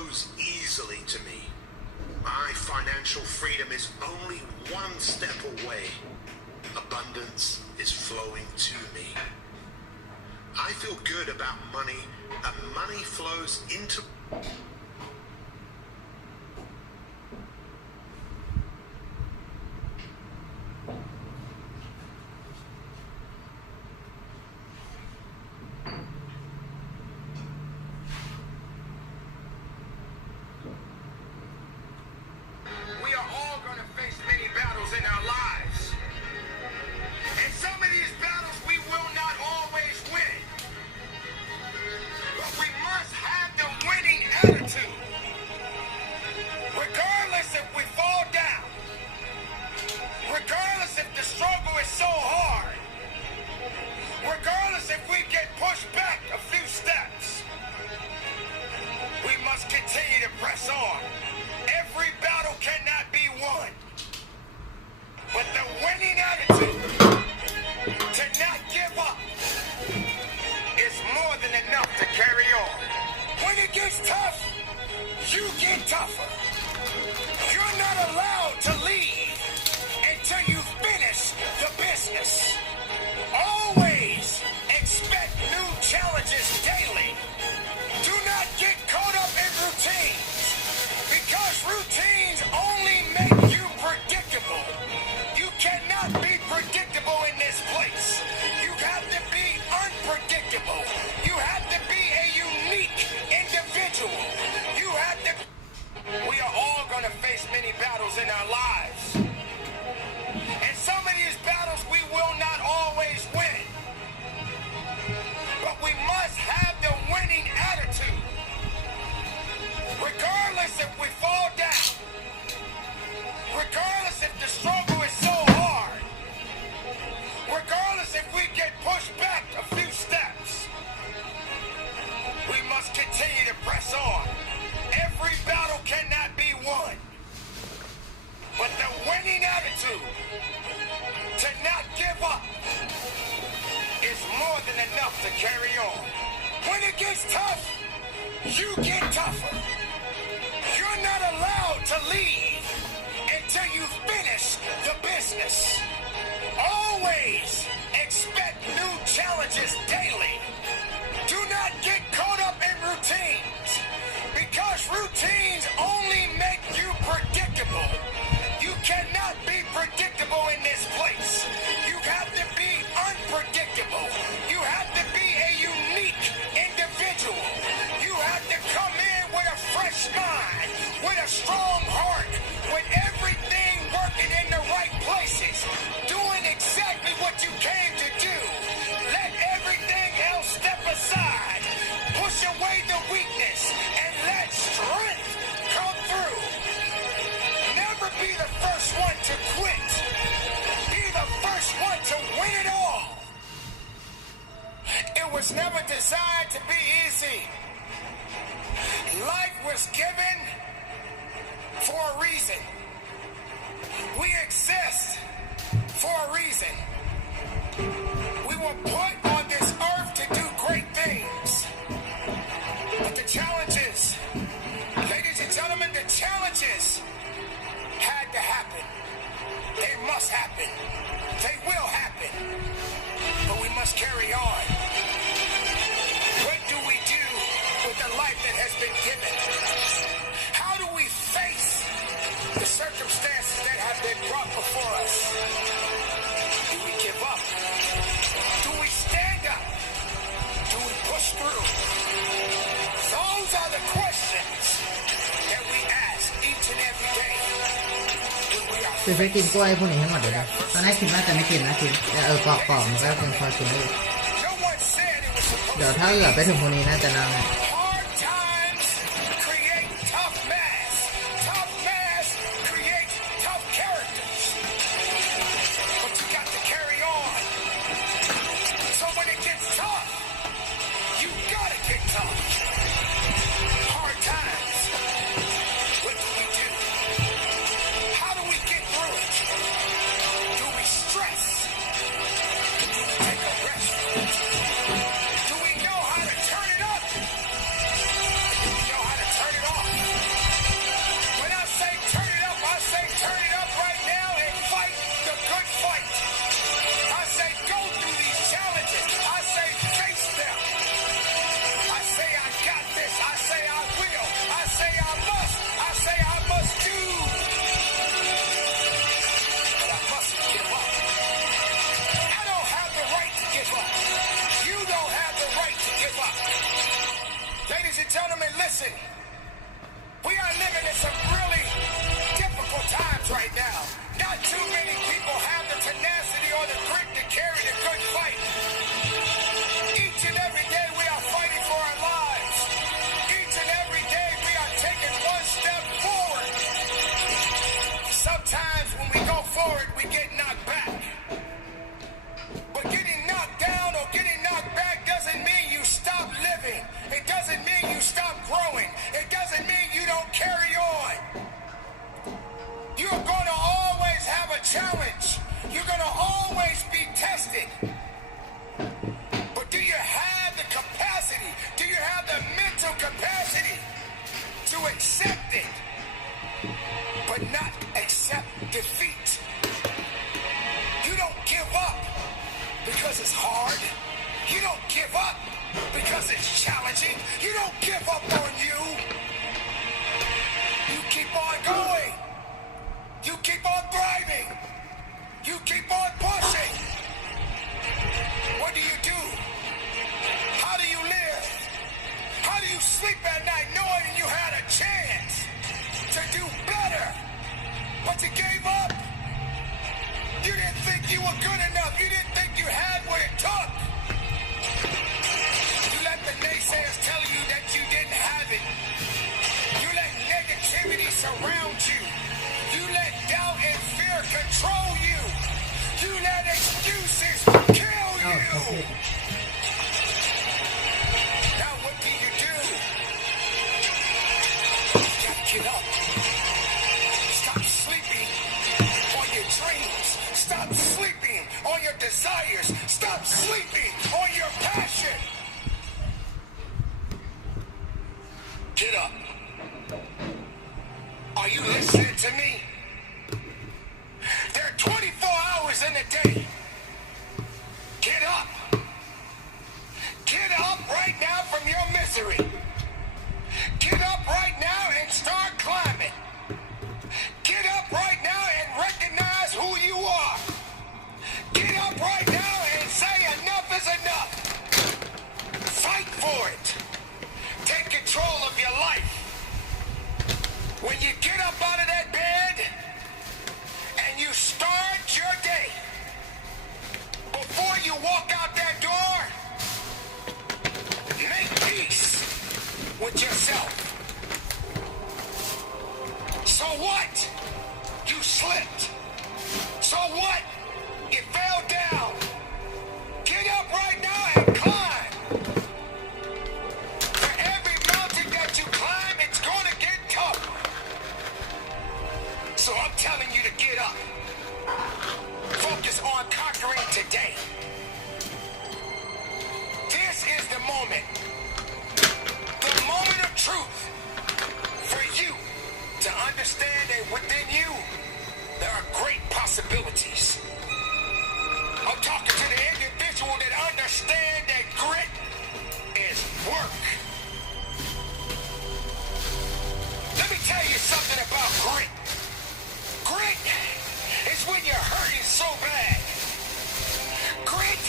flows easily to me. My financial freedom is only one step away. Abundance is flowing to me. I feel good about money, and money flows into...คือไปกินกล้วยพวกนี้ให้หมดเลยนะตอนแรกคิดว่าจะไม่กินนะกินปอกมันก็ยังพอกินได้เดี๋ยวถ้าเหลือไปถึงพวกนี้น่าจะน่า stop. Ladies and gentlemen, listen. We are living in some really difficult times right now. Not too many people have the tenacity or the grit to carry the good fight. Each and every day we are fighting for our lives. Each and every day we are taking one step forward. Sometimes when we go forward, we get knocked back. But getting knocked down or getting knocked back doesn't mean you stop living. It doesn't mean you stop growing. It doesn't mean you don't carry on. You're going to always have a challenge. You're going to always be tested. But do you have the capacity? Do you have the mental capacity to accept it, but not accept defeat? You don't give up because it's hard. You don't give up because it's challenging. You don't give up on you. You keep on going. You keep on thriving. You keep on pushing. What do you do? How do you live? How do you sleep at night knowing you had a chance to do better, but you gave up? You didn't think you were good enough. You didn't think you had what it took. You let the naysayers tell you that you didn't have it. You let negativity surround you. You let doubt and fear control you. You let excuses kill you. Now what do? You gotta get up. Stop sleeping on your dreams. Stop sleeping on your desires. Stop sleeping on your passion. Get up. Are you listening to me? There are 24 hours in a day. Get up. Get up right now from your misery. Get up right now and start climbing. Get up right now and recognize who you are. Get up right now and say enough is enough. Fight for it. Take control of your life. When you get up out of that bed and you start your day, before you walk out that door, make peace with yourself. So what? You slipped. So what? You fell down. Get up right now and climb. For every mountain that you climb, it's gonna get tougher. So I'm telling you to get up. Focus on conquering today. This is the moment. The moment of truth for you to understand that within you there are great possibilities. I'm talking to the individual that understands that grit is work. Let me tell you something about grit. Grit is when you're hurting so bad. Grit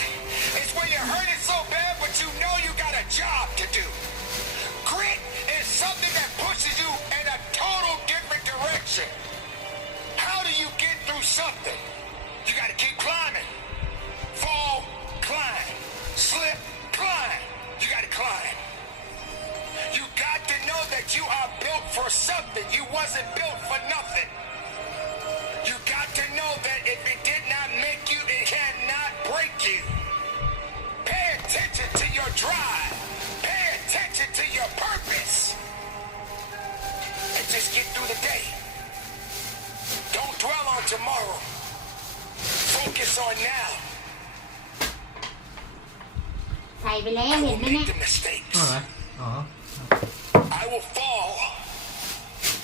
is when you're hurting so bad, but you know you got a job to do. Grit is something that pushes you in a total different direction. How do you get through something? You got to keep climbing. Fall, climb. Slip, climb. You got to climb. You got to know that you are built for something. You wasn't built for nothing. You got to know that if it did not make you, it cannot break you. Pay attention to your drive. Pay attention to your purpose. And just get through the day. Don't dwell on tomorrow. Focus on now. ใส่ไปแล้ว I เห็น will ไหมเนี่ย make the mistakes. อ๋อ I will fall,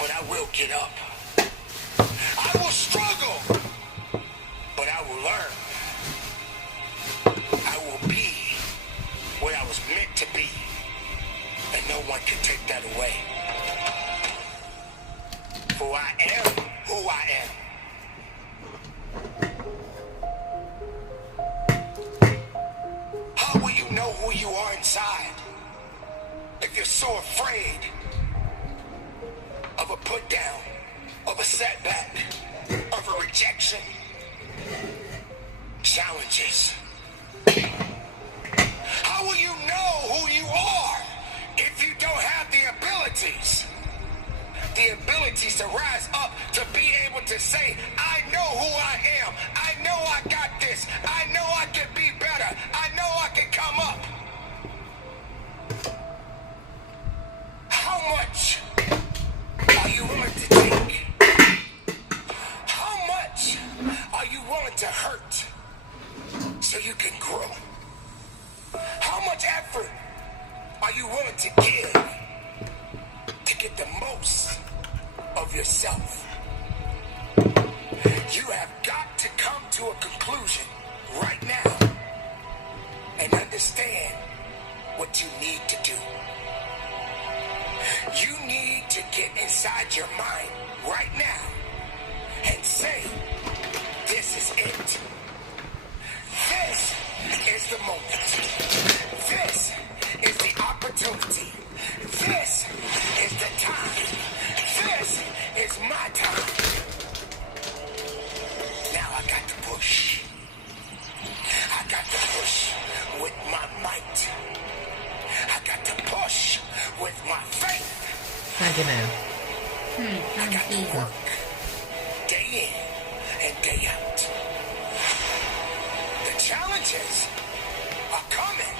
but I will get up. I will struggle, but I will learn. I will be what I was meant to be, and no one can take that away. For I am who I am. How will you know who you are inside? you're so afraid of a put down, of a setback, of a rejection. Challenges. How will you know who you are if you don't have the abilities? The abilities to rise up, to be able to say, I know who I am. I know I got this. I know I can be better. I know I can come up. How much are you willing to take? How much are you willing to hurt so you can grow? How much effort are you willing to give to get the most of yourself? You have got to come to a conclusion right now and understand what you need to do. You need to get inside your mind right now and say, this is it. This is the moment. This is the opportunity. This is the time. This is my time. Now I got to push. I got to push with my might. I got to push with my faith. I got to work day in and day out. The challenges are coming.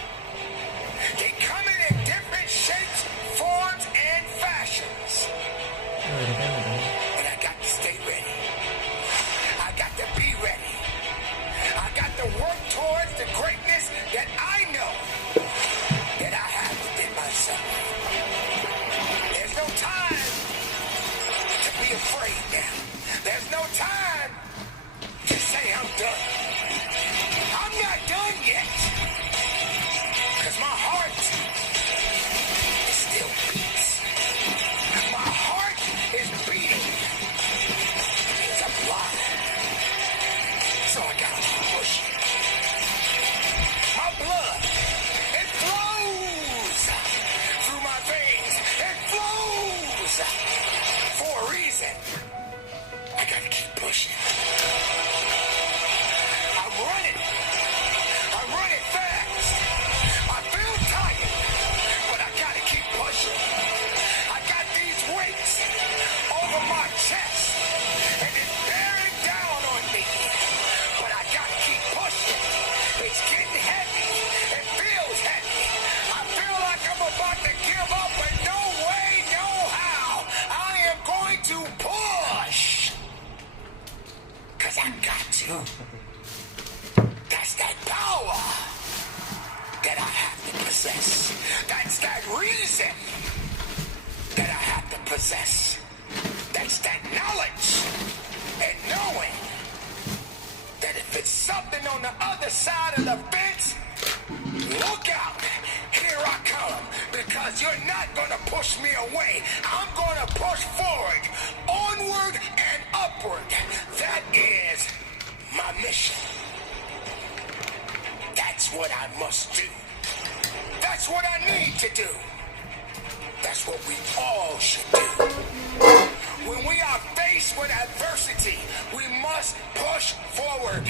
They coming in different shapes, forms, and fashions. But I got to stay ready. I got to be ready. I got to work towards the greatness that I know that I have within myself. There's no time to be afraid now. There's no time to say I'm done. I'm not done yet. Because my heart still beats. My heart is beating. It's alive. So I gotta keep pushing. My blood, it flows through my veins. It flows for a reason. I gotta keep pushing. I'm running. I'm running fast. I feel tired, but I gotta keep pushing. I got these weights over my chest, and it's bearing down on me. But I gotta keep pushing. It's getting heavy. It feels heavy. I feel like I'm about to give up, but no way, no how. I am going to push. Cause I got to. That's that power that I have to possess. That's that reason that I have to possess. That's that knowledge and knowing that if it's something on the other side of the fence, look out. Here I come. Because you're not going to push me away. I'm going to push forward, onward and upward. That is my mission. That's what I must do. That's what I need to do. That's what we all should do. When we are faced with adversity, we must push forward.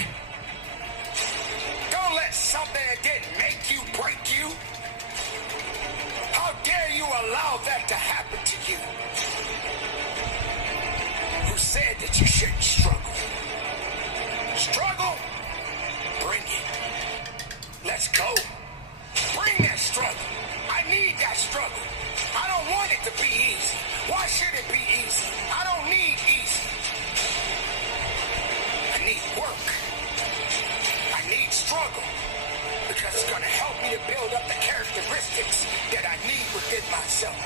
Don't let something that didn't make you break you. How dare you allow that to happen to you? Who said that you shouldn't struggle? Struggle? Bring it. Let's go. Bring that struggle. I need that struggle. I don't want it to be easy. Why should it be easy? I don't need easy. I need work. I need struggle. Because it's going to help me to build up the characteristics that I need within myself.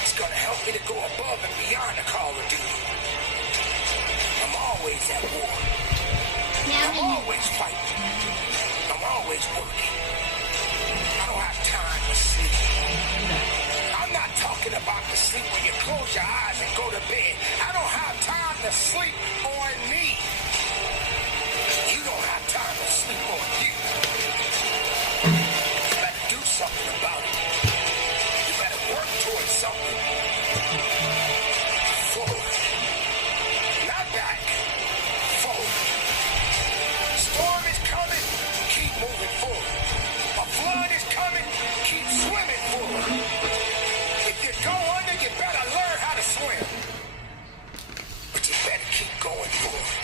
It's going to help me to go above and beyond the call of duty. I'm always at war. I'm always fighting. I'm always working. I don't have time to sleep. I'm not talking about the sleep when you close your eyes and go to bed. I don't have time to sleep on me. You don't have time to sleep on you. You better do something about it. fuller. If you go under, you better learn how to swim. But you better keep going forward.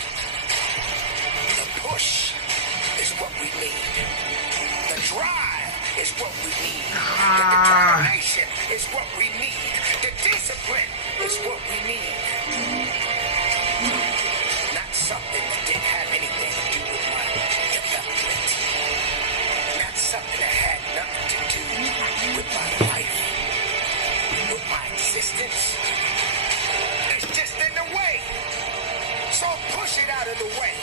The push is what we need. The drive is what we need. The determination is what we need. The discipline is what we need. Not something that didn't have anything to do with my development. Not something that had nothing to do with my life, with my existence. It's just in the way. So push it out of the way.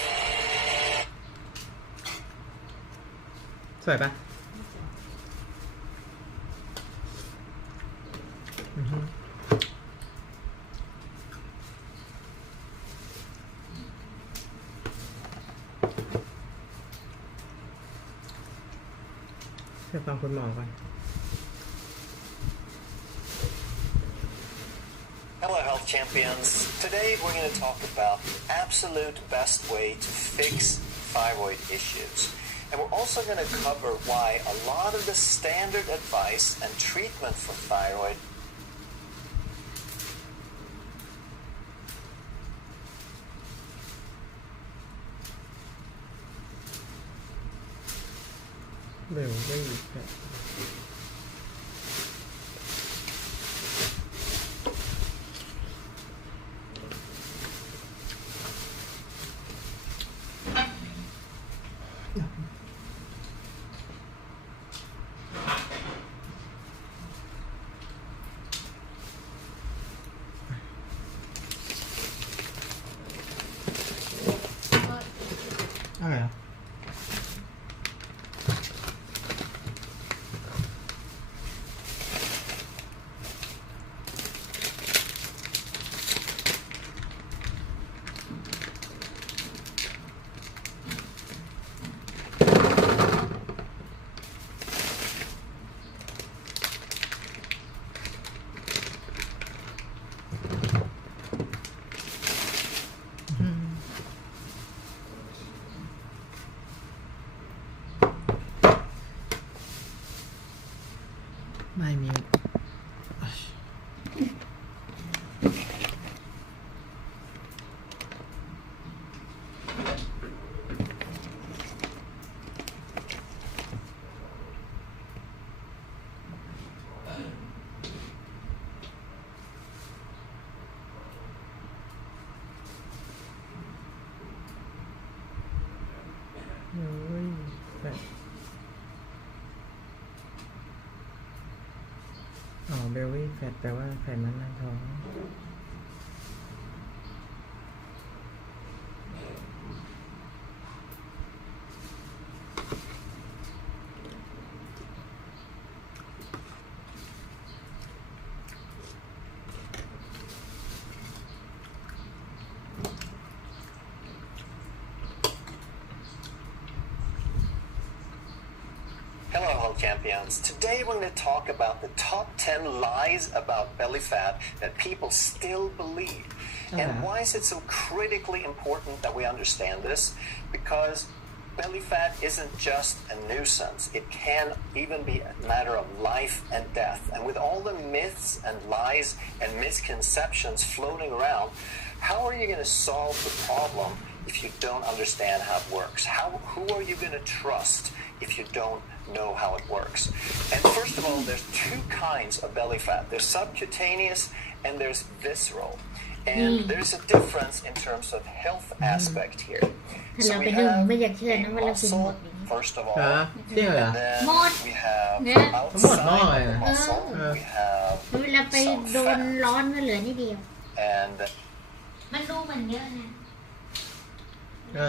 สวยปะอือฮึเดี๋ยวฟังคุณหมอก่อน Hello, health champions. Today we're going to talk about the absolute best way to fix thyroid issues. And we're also going to cover why a lot of the standard advice and treatment for thyroidอะไรอ่ะไม่มีเบลลี่แฟตแปลว่าไขมันในท้อง Hello, health champions. Today we're going to talk about the top 10 lies about belly fat that people still believe. And why is it so critically important that we understand this? Because belly fat isn't just a nuisance. It can even be a matter of life and death. And with all the myths and lies and misconceptions floating around, how are you going to solve the problem if you don't understand how it works? Who are you going to trust if you don't know how it works? And first of all, there's two kinds of belly fat. There's subcutaneous and there's visceral. And there's a difference in terms of health aspect here. So we have a muscle, first of all, and then we have outside of the muscle, we have เวลาไปโดนร้อนก็เหลือนิดเดียว and มันดูเหมือนเยอะนะ อ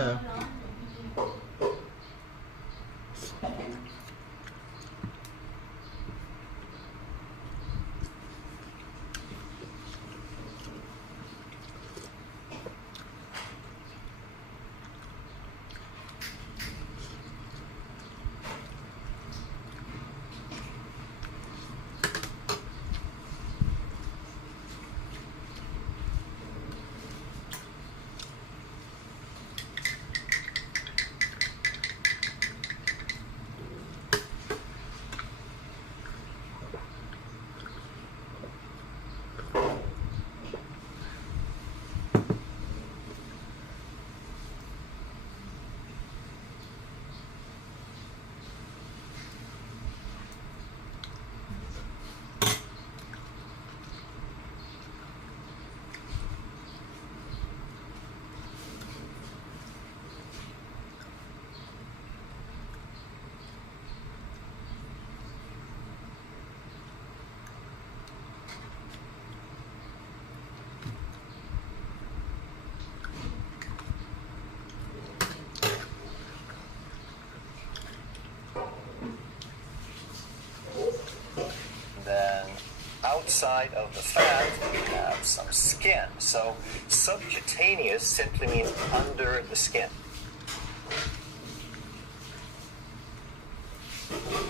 inside of the fat we have some skin. So subcutaneous simply means under the skin.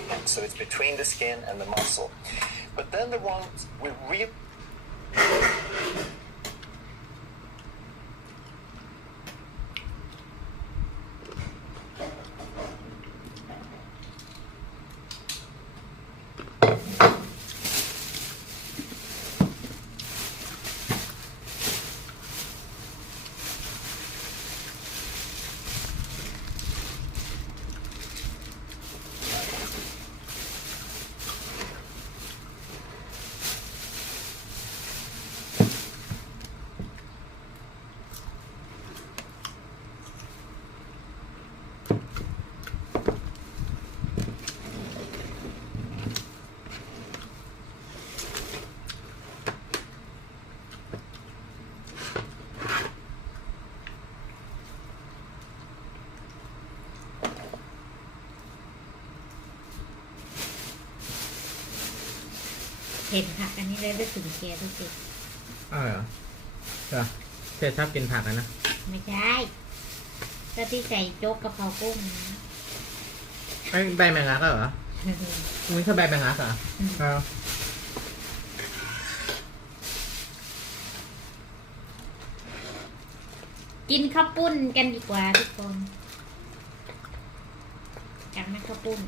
And so it's between the skin and the muscle. But then the ones we reallyเห็นผักอันนี้เลยรู้สึกแกรู้สึก เหรอเหรอเธอชอบกินผักนะ ไม่ใช่ก็ที่ใส่โจ๊กกะเพรากุ้งนะ ไอ้ใบแมงลักเหรอมึงชอบใบแมงลักเหรอกินข้าวปุ้นกันดีกว่าทุกคนกันไหมข้าวปุ้น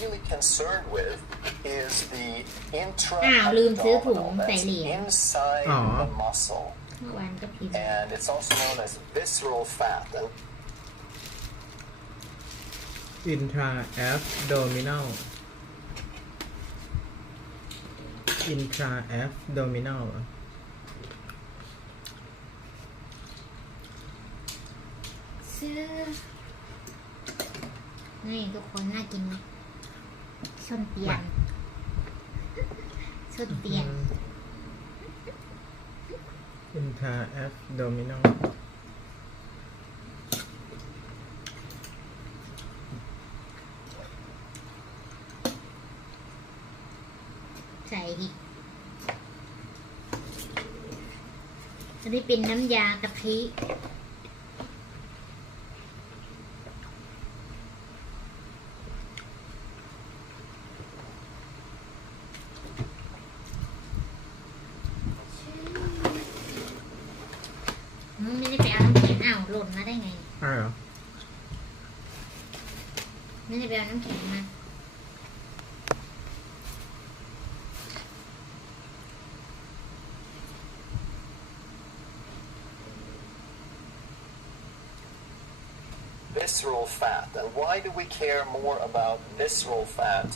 really concerned with is the ลืมซื้อถุง intra-abdominal ใส่ that's เหรียญ inside the muscle. เมื่อวานก็พิมพ์ And it's also known as visceral fat. And intra-abdominal intra-abdominal ซื้อนี่ทุกคนน่ากินไหมส้นเตียนส้นเตียน intra-abdominal ใส่อีกอันนี้เป็นน้ำยากะทิไม่ได้ไปเอาน้ำแข็งหล่นมาได้ไง เหรอ ไม่ได้ไปเอาน้ำแข็งมา visceral fat. And why do we care more about visceral fat?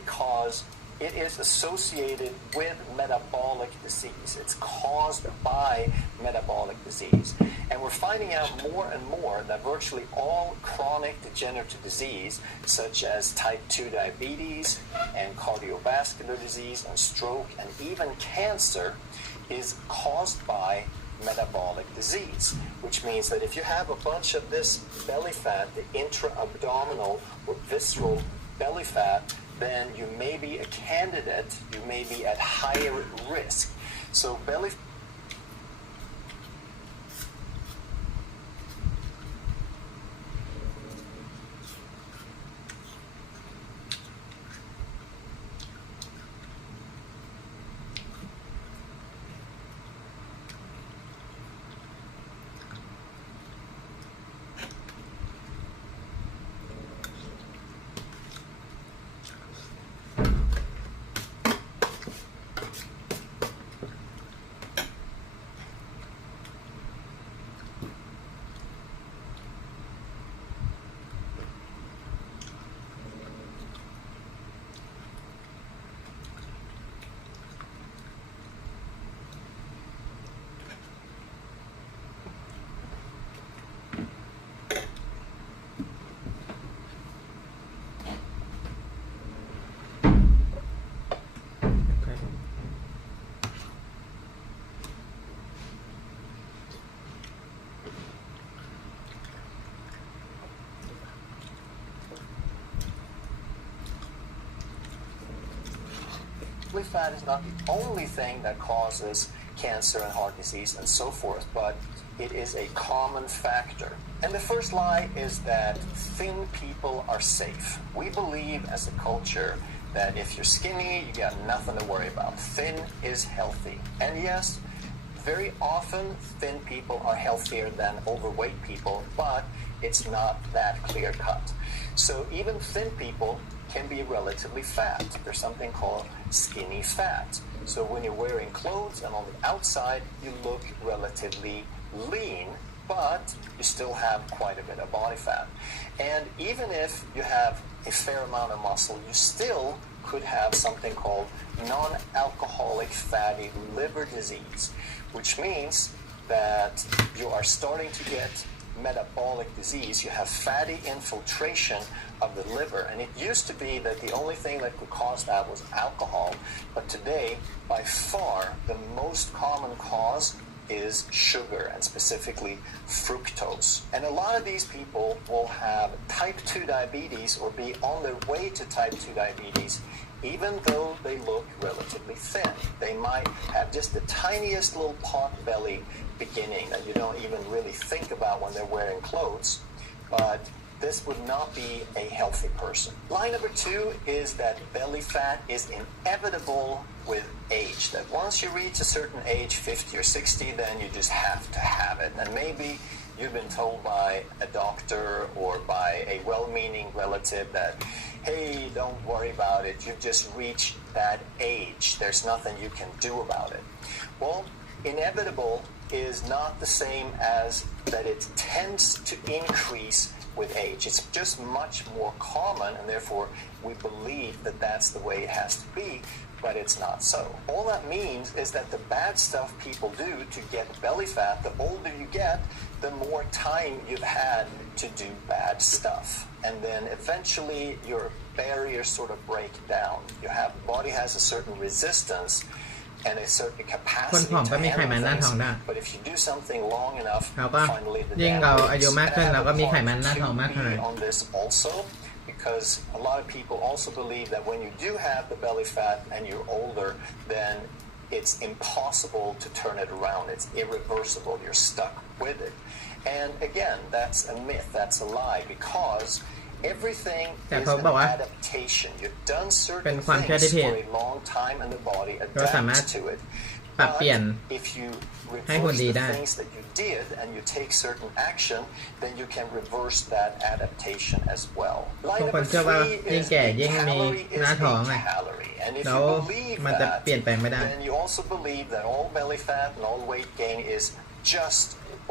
Because it is associated with metabolic disease. It's caused by metabolic disease. And we're finding out more and more that virtually all chronic degenerative disease, such as type 2 diabetes and cardiovascular disease and stroke and even cancer, is caused by metabolic disease, which means that if you have a bunch of this belly fat, the intra-abdominal or visceral belly fat, then you may be a candidate, you may be at higher risk. So belly belly fat is not the only thing that causes cancer and heart disease and so forth, but it is a common factor. And the first lie is that thin people are safe. We believe as a culture that if you're skinny, you got nothing to worry about. Thin is healthy. And yes, very often thin people are healthier than overweight people, but it's not that clear cut. So even thin people can be relatively fat. There's something called skinny fat. So when you're wearing clothes and on the outside, you look relatively lean, but you still have quite a bit of body fat. And even if you have a fair amount of muscle, you still could have something called non-alcoholic fatty liver disease, which means that you are starting to get metabolic disease. You have fatty infiltration of the liver, and it used to be that the only thing that could cause that was alcohol, but today by far the most common cause is sugar, and specifically fructose. And a lot of these people will have type 2 diabetes or be on their way to type 2 diabetes even though they look relatively thin. They might have just the tiniest little pot belly beginning that you don't even really think about when they're wearing clothes, but this would not be a healthy person. Lie number 2 is that belly fat is inevitable with age, that once you reach a certain age, 50 or 60, then you just have to have it. And maybe you've been told by a doctor or by a well-meaning relative that, hey, don't worry about it, you've just reached that age, there's nothing you can do about it. Well, inevitable is not the same as that it tends to increase with age. It's just much more common, and therefore we believe that that's the way it has to be, but it's not so. All that means is that the bad stuff people do to get belly fat, the older you get, the more time you've had to do bad stuff. And then eventually your barriers sort of break down. Body has a certain resistance and a certain คน capacity ผอมก็ to มีไขมัน handle หน้าท้อง things. ได้ But if you do something long enough, เราก็ finally the ยิ่งเราอายุ damage. มากขึ้น And I เรา have ก็ a มีไข part มันหน้าท้องมาก to เท่า be นั้น on this also, because a lot of people also believe that when you do have the belly fat and you're older, then it's impossible to turn it around. It's irreversible. You're stuck with it. And again, that's a myth. That's a lie, because everything แต่ is เขาบอก an ว่า adaptation. You've done เป็น certain ความเชื่อที่ things ผิด for a long time and the body เราสามารถ adapts to it. ปรับเปลี่ยน But if you ให้หุ่น reverse ดี the ได้ things that you did and you take certain action, then you can reverse that adaptation as well. ทุก Line คน number เชื่อว่า 3 ยิ่ง is แก่ a ยิ่งมี calorie หน้า is ท้อง a ไง calorie. And if แล้ว you believe มันจะ that, เปลี่ยนแปลงไม่ได้ then you also believe that all belly fat and all weight gain is just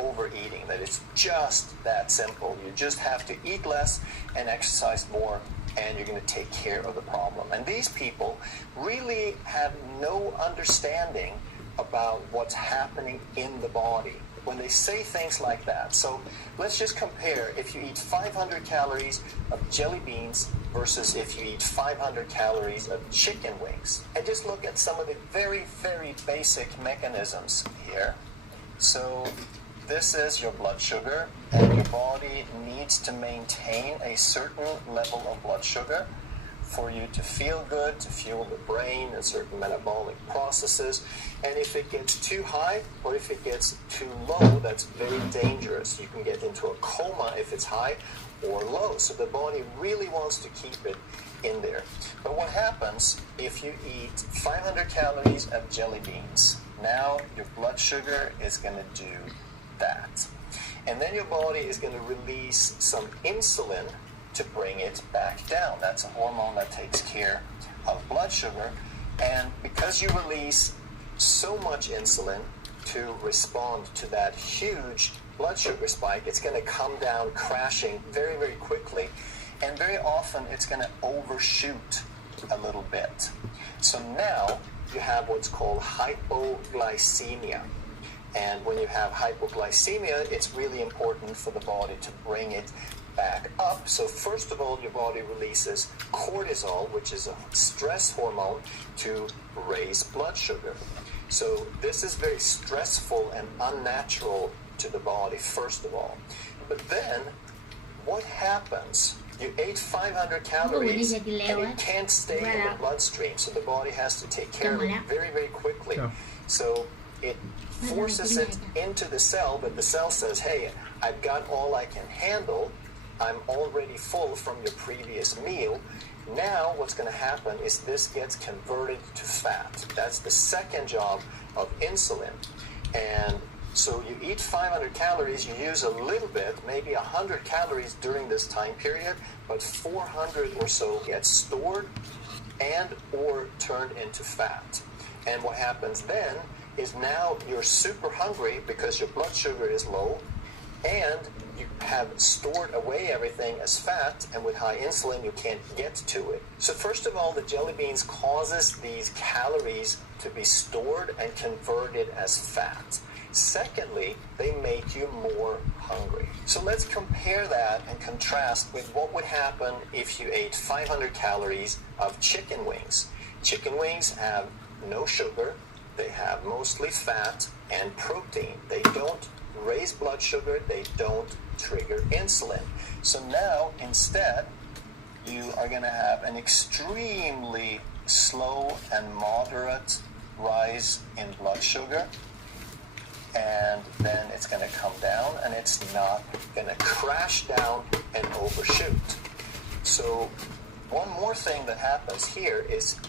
overeating, that it's just that simple. You just have to eat less and exercise more, and you're going to take care of the problem. And these people really have no understanding about what's happening in the body when they say things like that. So let's just compare if you eat 500 calories of jelly beans versus if you eat 500 calories of chicken wings. And just look at some of the very, very basic mechanisms here. So this is your blood sugar, and your body needs to maintain a certain level of blood sugar for you to feel good, to fuel the brain and certain metabolic processes. And if it gets too high or if it gets too low, that's very dangerous. You can get into a coma if it's high or low. So the body really wants to keep it in there. But what happens if you eat 500 calories of jelly beans? Now your blood sugar is going to do that. And then your body is going to release some insulin to bring it back down. That's a hormone that takes care of blood sugar. And because you release so much insulin to respond to that huge blood sugar spike, it's going to come down crashing very, very quickly. And very often it's going to overshoot a little bit. So now you have what's called hypoglycemia. And when you have hypoglycemia, it's really important for the body to bring it back up. So first of all, your body releases cortisol, which is a stress hormone, to raise blood sugar. So this is very stressful and unnatural to the body, first of all. But then what happens you ate 500 calories and it can't stay in the bloodstream, so the body has to take care of it very, very quickly. So it forces it into the cell, but the cell says, hey, I've got all I can handle. I'm already full from your previous meal. Now what's going to happen is this gets converted to fat. That's the second job of insulin. And so you eat 500 calories, you use a little bit, maybe 100 calories during this time period, but 400 or so gets stored and or turned into fat. And what happens then is now you're super hungry because your blood sugar is low, and you have stored away everything as fat, and with high insulin you can't get to it. So first of all, the jelly beans causes these calories to be stored and converted as fat. Secondly, they make you more hungry. So let's compare that and contrast with what would happen if you ate 500 calories of chicken wings. Chicken wings have no sugar, they have mostly fat and protein. They don't raise blood sugar, they don't trigger insulin. So now instead you are going to have an extremely slow and moderate rise in blood sugar, and then it's going to come down and it's not going to crash down and overshoot. So one more thing that happens here is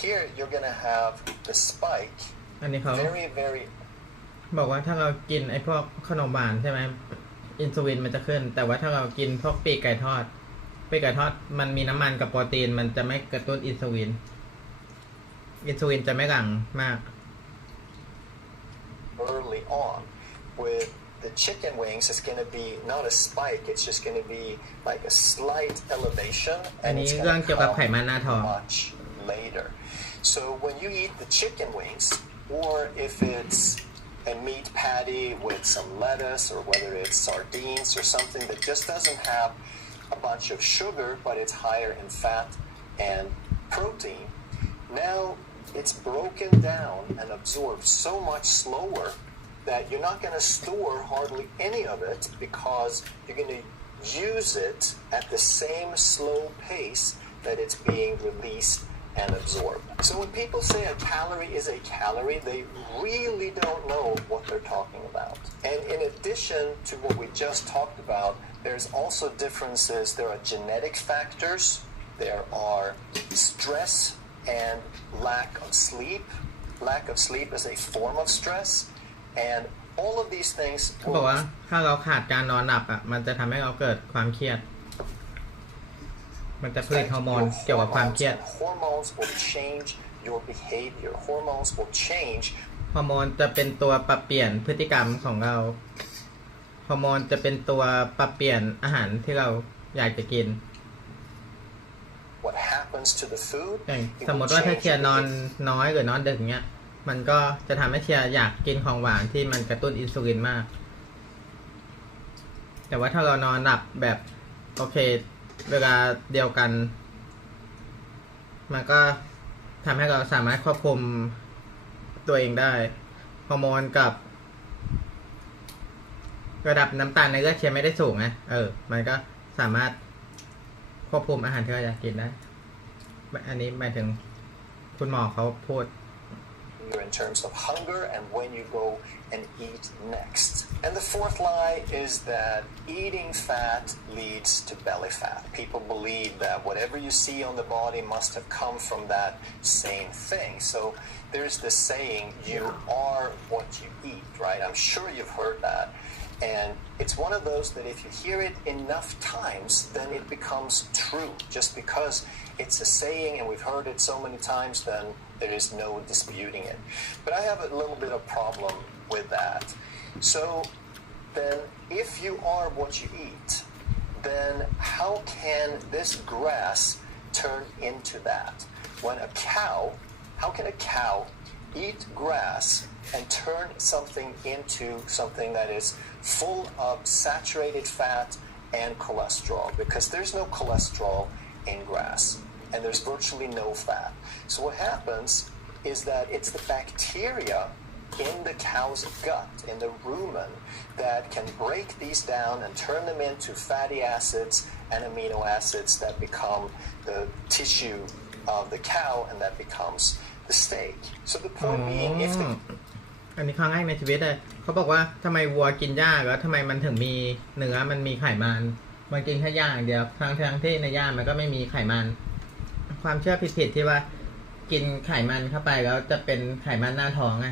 here you're going to have the spike อันนี้เขา very, very บอกว่าถ้าเรากินไอ้พวกขนมหวานใช่ไหมอินซูลินมันจะขึ้นแต่ว่าถ้าเรากินพวกปีกไก่ทอดมันมีน้ำมันกับโปรตีนมันจะไม่กระตุ้นอินซูลินจะไม่หลั่งมาก early on. With the chicken wings, it's going to be not a spike, it's just going to be like a slight elevation, and it's going to come much later. So when you eat the chicken wings, or if it's a meat patty with some lettuce, or whether it's sardines or something that just doesn't have a bunch of sugar, but it's higher in fat and protein, now it's broken down and absorbed so much slower that you're not going to store hardly any of it because you're going to use it at the same slow pace that it's being released and absorbed. So when people say a calorie is a calorie, they really don't know what they're talking about. And in addition to what we just talked about, there's also differences. There are genetic factors, there are stress and lack of sleep. Lack of sleep is a form of stress, and all of these things เขาบอกว่าถ้าเราขาดการนอนหลับอ่ะมันจะทำให้เราเกิดความเครียดมันจะผลิตฮอร์โมนเกี่ยวกับความเครียด hormones will change your behavior. Hormones will change. ฮอร์โมนจะเป็นตัวปรับเปลี่ยนพฤติกรรมของเราฮอร์โมนจะเป็นตัวปรับเปลี่ยนอาหารที่เราอยากจะกิน What happens to the food? สมมติว่าถ้าเชียร์นอนน้อยหรือนอนดึกเงี้ยมันก็จะทำให้เชียร์อยากกินของหวานที่มันกระตุ้นอินซูลินมากแต่ว่าถ้าเรานอนหลับแบบโอเคเวลาเดียวกันมันก็ทำให้เราสามารถควบคุมตัวเองได้ฮอร์โมนกับระดับน้ำตาลในเลือดเชียร์ไม่ได้สูงนะมันก็สามารถควบคุมอาหารที่เราอยากกินได้อันนี้หมายถึงคุณหมอเขาพูด in terms of hunger and when you go and eat next. And the fourth lie is that eating fat leads to belly fat. People believe that whatever you see on the body must have come from that same thing. So there's this saying, you are what you eat, right? I'm sure you've heard that. And it's one of those that if you hear it enough times, then it becomes true. Just because it's a saying and we've heard it so many times, then there is no disputing it. But I have a little bit of problem with that. So then if you are what you eat, then how can this grass turn into that? How can a cow eat grass and turn something into something that is full of saturated fat and cholesterol? Because there's no cholesterol in grass and there's virtually no fat. So what happens is that it's the bacteria in the cow's gut, in the rumen, that can break these down and turn them into fatty acids and amino acids that become the tissue of the cow, and that becomes the steak. So the point being, if the อันนี้ครั้งแรกในชีวิตเลยเขาบอกว่าทำไมวัวกินหญ้าแล้วทำไมมันถึงมีเนื้อมันมีไขมันมันกินแค่หญ้าอย่างเดียวทั้งที่ในหญ้ามันก็ไม่มีไขมันความเชื่อผิดๆที่ว่ากินไขมันเข้าไปแล้วจะเป็นไขมันหน้าท้องไง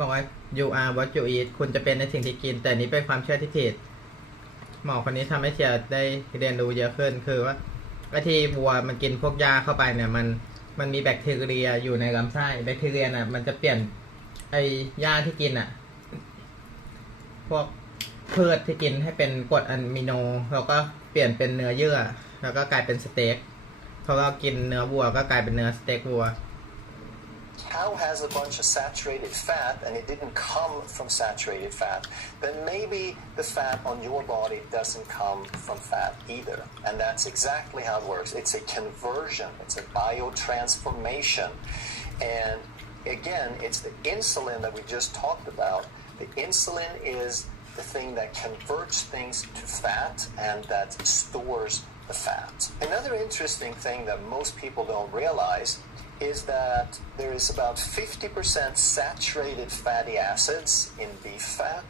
บอกว่า you are what you eat คุณจะเป็นในสิ่งที่กินแต่นี้เป็นความเชื่อที่ผิดหมอคนนี้ทำให้เชียร์ได้เรียนรู้เยอะขึ้นคือว่าที่วัวมันกินพวกยาเข้าไปเนี่ยมันมีแบคทีเรียอยู่ในลำไส้แบคทีเรียน่ะมันจะเปลี่ยนไอ้หญ้าที่กินอ่ะพวกพืชที่กินให้เป็นกรดอะมิโนแล้วก็เปลี่ยนเป็นเนื้อเยื่อแล้วก็กลายเป็นสเต็กพอเรากินเนื้อวัวก็กลายเป็นเนื้อสเต็กวัวcow has a bunch of saturated fat and it didn't come from saturated fat, then maybe the fat on your body doesn't come from fat either. And that's exactly how it works. It's a conversion. It's a biotransformation. And again, it's the insulin that we just talked about. The insulin is the thing that converts things to fat and that stores the fat. Another interesting thing that most people don't realize is that there is about 50% saturated fatty acids in beef fat,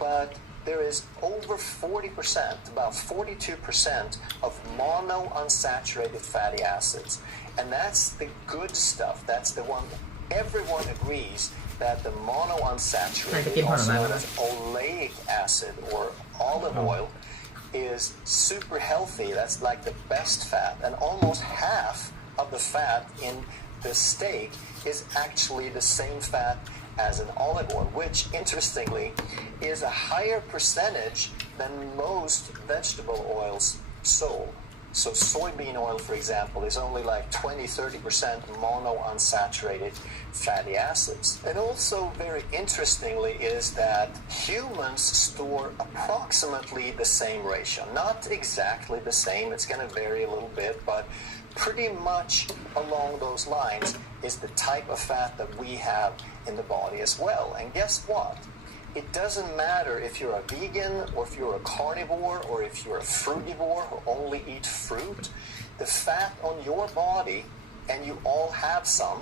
but there is over 40%, about 42% of monounsaturated fatty acids. And that's the good stuff. That's the one everyone agrees that the monounsaturated, also known as oleic acid or olive oil, is super healthy. That's like the best fat. And almost half of the fat in the steak is actually the same fat as an olive oil, which interestingly is a higher percentage than most vegetable oils sold. So soybean oil, for example, is only like 20-30% monounsaturated fatty acids. And also very interestingly is that humans store approximately the same ratio. Not exactly the same, it's going to vary a little bit, but pretty much along those lines is the type of fat that we have in the body as well. And guess what? It doesn't matter if you're a vegan or if you're a carnivore or if you're a frugivore who only eat fruit. The fat on your body, and you all have some,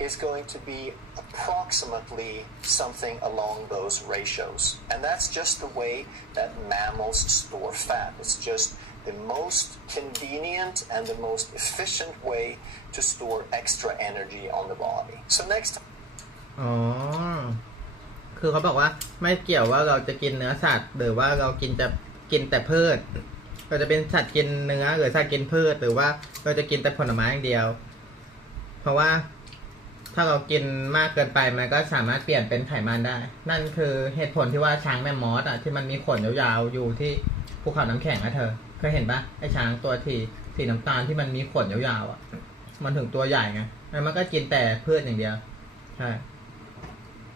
is going to be approximately something along those ratios. And that's just the way that mammals store fat. It's just the most convenient and the most efficient way to store extra energy on the body. So next time. อ๋อคือเขาบอกว่าไม่เกี่ยวว่าเราจะกินเนื้อสัตว์หรือว่าเรากินแต่พืชเราจะเป็นสัตว์กินเนื้อหรือสัตว์กินพืชหรือว่าเราจะกินแต่ผลไม้อย่างเดียวเพราะว่าถ้าเรากินมากเกินไปมันก็สามารถเปลี่ยนเป็นไขมันได้นั่นคือเหตุผลที่ว่าช้างแมมมอสอ่ะที่มันมีขนยาวๆอยู่ที่ภูเขาน้ำแข็งอะเธอเคยเห็นปะไอ้ช้างตัวสีน้ำตาลที่มันมีขนยาวๆอ่ะมันถึงตัวใหญ่ไงแล้วมันก็กินแต่พืชอย่างเดียวใช่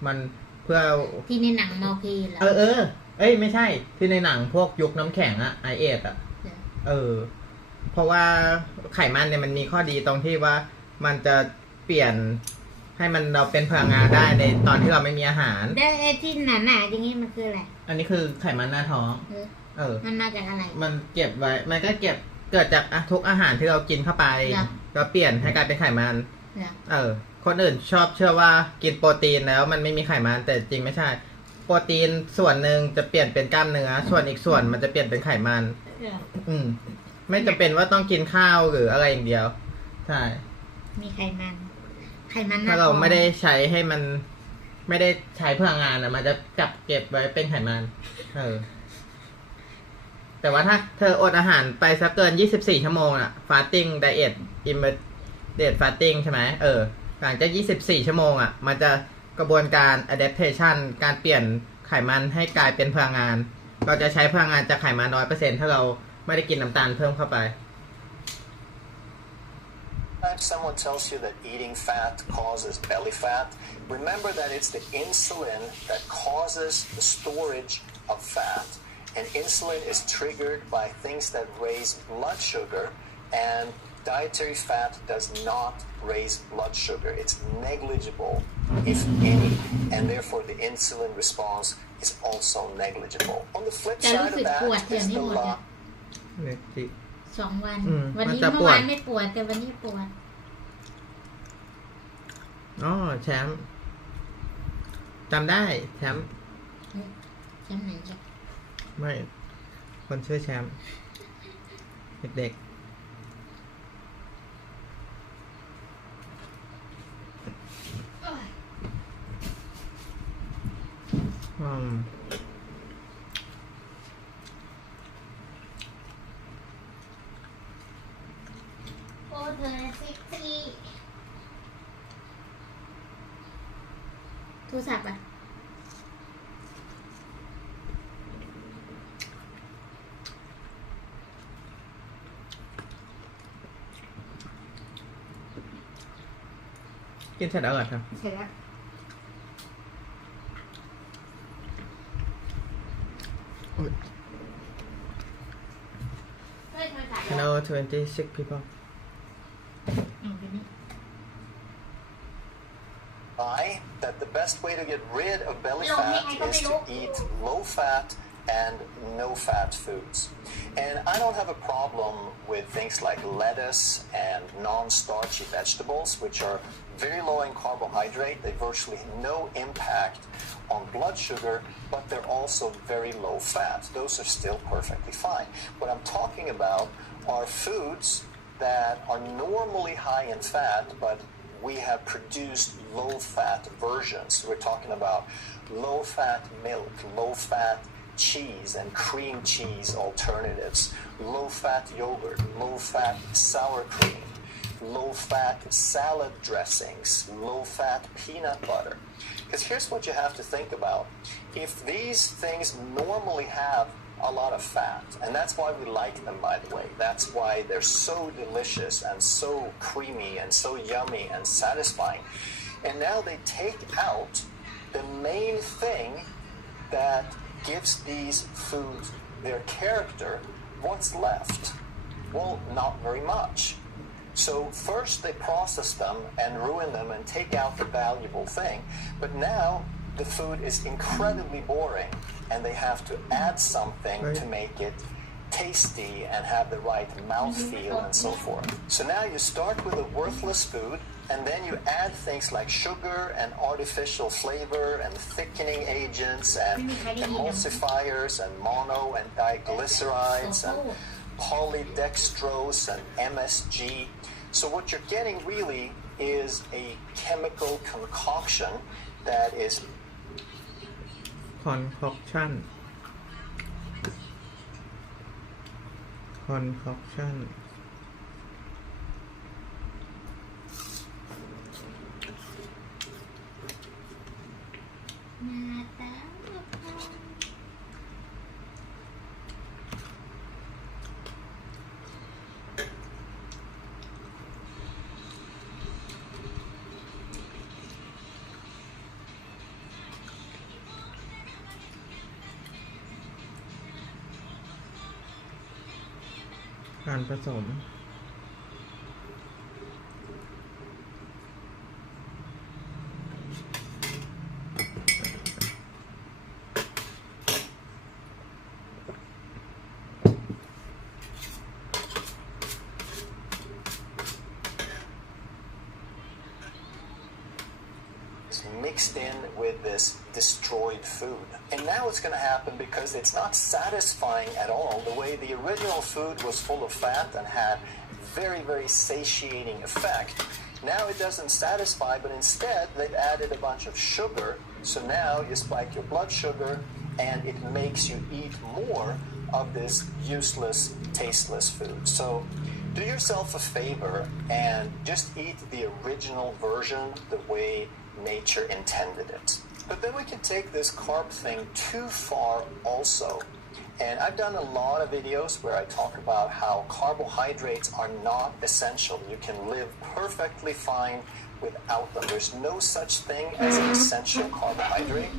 มันเพื่อที่ในหนังเมาคีเหรอไม่ใช่ที่ในหนังพวกยุคน้ำแข็งอะไอเอสอะเพราะว่าไขมันเนี่ยมันมีข้อดีตรงที่ว่ามันจะเปลี่ยนให้มันเราเป็นพลังงานได้ในตอนที่เราไม่มีอาหารได้ไอ้ที่หนาๆอย่างงี้มันคืออะไรอันนี้คือไขมันหน้าท้องมันมาจากอะไรมันเก็บไว้มันก็เกิดจากทุกอาหารที่เรากินเข้าไปแล้วเปลี่ยนให้กลายเป็นไขมันคนอื่นชอบเชื่อว่ากินโปรตีนแล้วมันไม่มีไขมันแต่จริงไม่ใช่โปรตีนส่วนหนึ่งจะเปลี่ยนเป็นกล้ามเนื้อส่วนอีกส่วนมันจะเปลี่ยนเป็นไขมันไม่จำเป็นว่าต้องกินข้าวหรืออะไรอย่างเดียวใช่มีไขมันถ้าเราไม่ได้ใช้ให้มันไม่ได้ใช้พลังงานมันจะจับเก็บไว้เป็นไขมันแต่ว่าถ้าเธออดอาหารไปสักเกิน24ชั่วโมงอะfasting diet intermittent fasting ใช่ไหมหลังจาก24ชั่วโมงอ่ะมันจะกระบวนการ adaptation การเปลี่ยนไขมันให้กลายเป็นพลังงานเราจะใช้พลังงานจากไขมัน 100% ถ้าเราไม่ได้กินน้ำตาลเพิ่มเข้าไป If someone tells you that eating fat causes belly fat, remember that it's the insulin that causes the storage of fat. And insulin is triggered by things that raise blood sugar, and dietary fat does not raise blood sugar. It's negligible, if any, and therefore the insulin response is also negligible. On the flip จะรู้ side สึ of กปวด that เดือน is ให้ the หมดอ่ะ law. เนี่ยจิ 2 วัน วัน มัน นี้ จะ เมื่ ป อ วด วานไม่ปวดแต่วันนี้ปวด อ๋อแชมป์จำได้แชมป์ แชมป์ไหนจ้ะ ไม่คนชื่อแชมป์เด็กๆโอ้เธอเซ็กซี่โทรศัพท์อ่ะ กินเสร็จแล้วเหรอครับ เสร็จแล้ว เฮ้ยโทรศัพท์ Hello 26 people เอาไปนี่ Why? That the best way to get rid of belly Long fat hair, I is to don't eat low fat and no fat foods. And I don't have a problem with things like lettuce and non-starchy vegetables, which are very low in carbohydrate. They virtually no impact on blood sugar, but they're also very low fat. Those are still perfectly fine. What I'm talking about are foods that are normally high in fat, but we have produced low-fat versions. We're talking about low-fat milk, low-fat cheese and cream cheese alternatives, low-fat yogurt, low-fat sour cream, low-fat salad dressings, low-fat peanut butter. Because here's what you have to think about. If these things normally have a lot of fat, and that's why we like them, by the way. That's why they're so delicious and so creamy and so yummy and satisfying. And now they take out the main thing that gives these foods their character. What's left? Well, not very much. So first they process them and ruin them and take out the valuable thing. But now the food is incredibly boring, and they have to add something to make it tasty and have the right mouthfeel and so forth. So now you start with a worthless food, and then you add things like sugar and artificial flavor and thickening agents and emulsifiers and mono and diglycerides and polydextrose and MSG. So what you're getting really is a chemical concoction that is concoction มาตา การผสมmixed in with this destroyed food. And now it's going to happen because it's not satisfying at all. The way the original food was full of fat and had very, very satiating effect. Now it doesn't satisfy, but instead they've added a bunch of sugar. So now you spike your blood sugar and it makes you eat more of this useless, tasteless food. So do yourself a favor and just eat the original version the way nature intended it. But then we can take this carb thing too far also. And I've done a lot of videos where I talk about how carbohydrates are not essential. You can live perfectly fine without them. There's no such thing as an essential carbohydrate.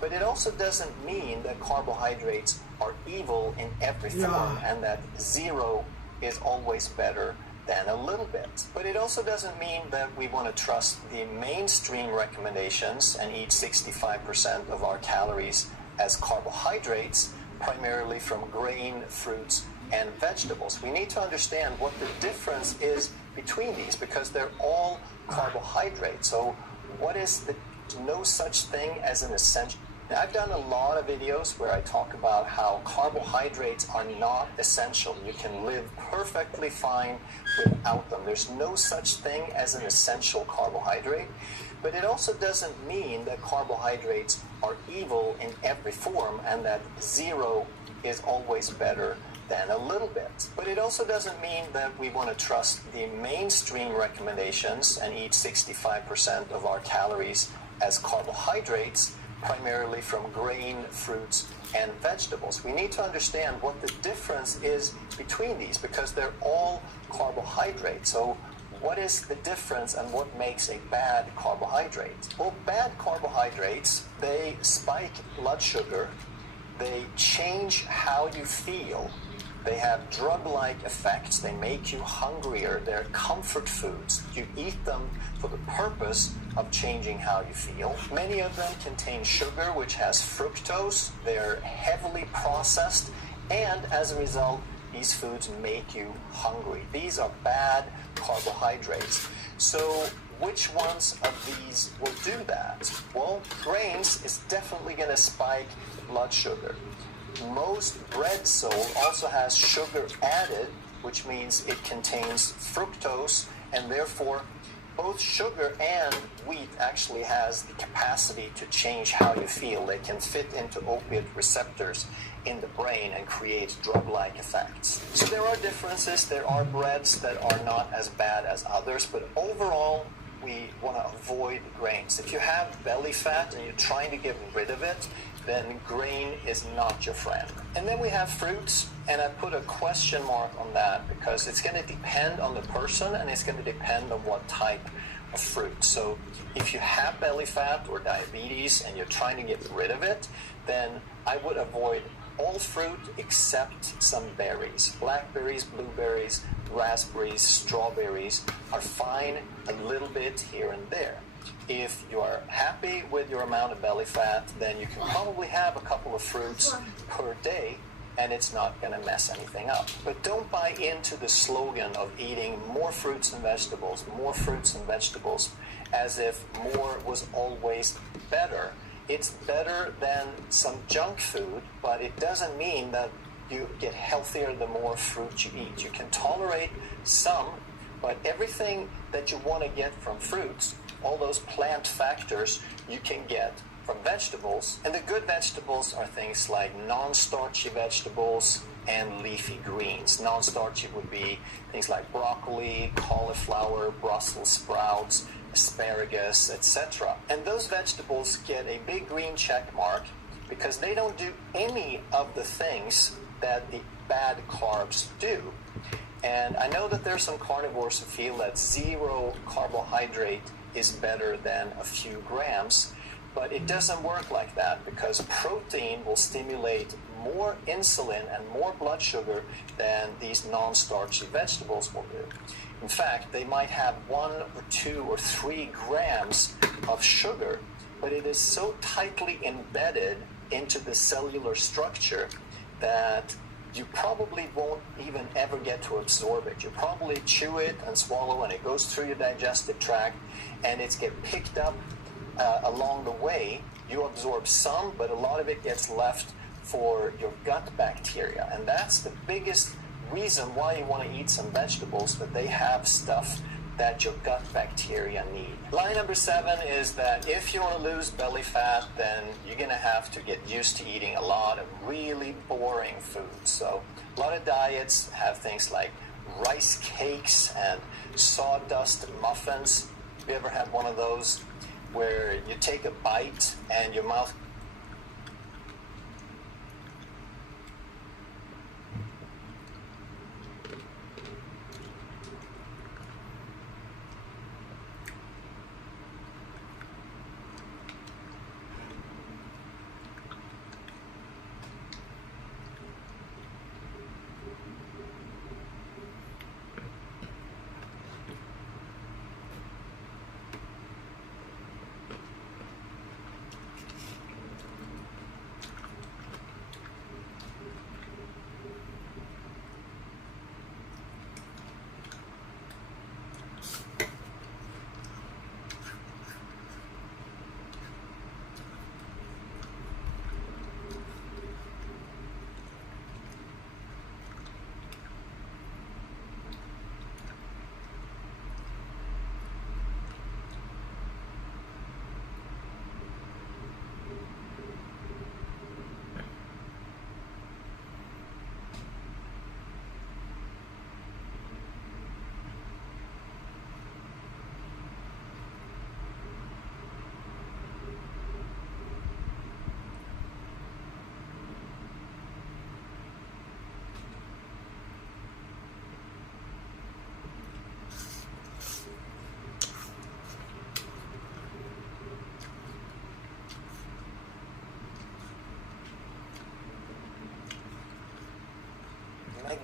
But it also doesn't mean that carbohydrates are evil in every form and that zero is always better than a little bit. But it also doesn't mean that we want to trust the mainstream recommendations and eat 65% of our calories as carbohydrates, primarily from grain, fruits, and vegetables. We need to understand what the difference is between these, because they're all carbohydrates. So what is the no such thing as an essential? I've done a lot of videos where I talk about how carbohydrates are not essential. You can live perfectly fine without them. There's no such thing as an essential carbohydrate. But it also doesn't mean that carbohydrates are evil in every form and that zero is always better than a little bit. But it also doesn't mean that we want to trust the mainstream recommendations and eat 65% of our calories as carbohydrates, primarily from grain, fruits, and vegetables. We need to understand what the difference is between these, because they're all carbohydrates. So what is the difference and what makes a bad carbohydrate? Well, bad carbohydrates, they spike blood sugar, they change how you feel, they have drug-like effects, they make you hungrier, they're comfort foods. You eat them for the purpose of changing how you feel. Many of them contain sugar, which has fructose, they're heavily processed, and as a result, these foods make you hungry. These are bad carbohydrates. So which ones of these will do that? Well, grains is definitely going to spike blood sugar. Most bread sold also has sugar added, which means it contains fructose, and therefore both sugar and wheat actually has the capacity to change how you feel. They can fit into opiate receptors in the brain and create drug-like effects. So there are differences. There are breads that are not as bad as others, but overall, we want to avoid grains. If you have belly fat and you're trying to get rid of it, then grain is not your friend. And then we have fruits, and I put a question mark on that because it's going to depend on the person and it's going to depend on what type of fruit. So if you have belly fat or diabetes and you're trying to get rid of it, then I would avoid all fruit except some berries. Blackberries, blueberries, raspberries, strawberries are fine a little bit here and there. If you are happy with your amount of belly fat, then you can probably have a couple of fruits per day and it's not going to mess anything up. But don't buy into the slogan of eating more fruits and vegetables as if more was always better. It's better than some junk food, but it doesn't mean that you get healthier the more fruit you eat. You can tolerate some, but everything that you want to get from fruits, all those plant factors, you can get from vegetables. And the good vegetables are things like non-starchy vegetables and leafy greens. Non-starchy would be things like broccoli, cauliflower, Brussels sprouts, asparagus, etc. And those vegetables get a big green check mark because they don't do any of the things that the bad carbs do. And I know that there's some carnivores who feel that zero carbohydrate is better than a few grams, but it doesn't work like that because protein will stimulate more insulin and more blood sugar than these non-starchy vegetables will do. In fact, they might have 1 or 2 or 3 grams of sugar, but it is so tightly embedded into the cellular structure that you probably won't even ever get to absorb it. You probably chew it and swallow and it goes through your digestive tract and it's get picked up along the way. You absorb some, but a lot of it gets left for your gut bacteria. And that's the biggest reason why you want to eat some vegetables, that they have stuff that your gut bacteria need. Line number 7 is that if you want to lose belly fat, then you're going to have to get used to eating a lot of really boring foods. So a lot of diets have things like rice cakes and sawdust muffins. Have you ever had one of those where you take a bite and your mouth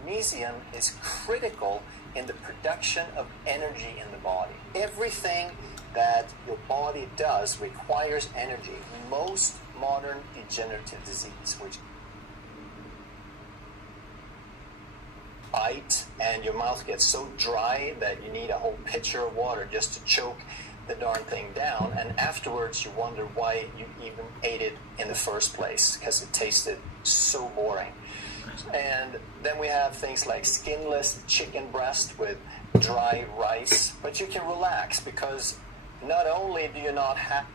magnesium is critical in the production of energy in the body. Everything that your body does requires energy. Most modern degenerative disease, which bite and your mouth gets so dry that you need a whole pitcher of water just to choke the darn thing down, and afterwards you wonder why you even ate it in the first place, because it tasted so boring. And then we have things like skinless chicken breast with dry rice, but you can relax, because not only do you not have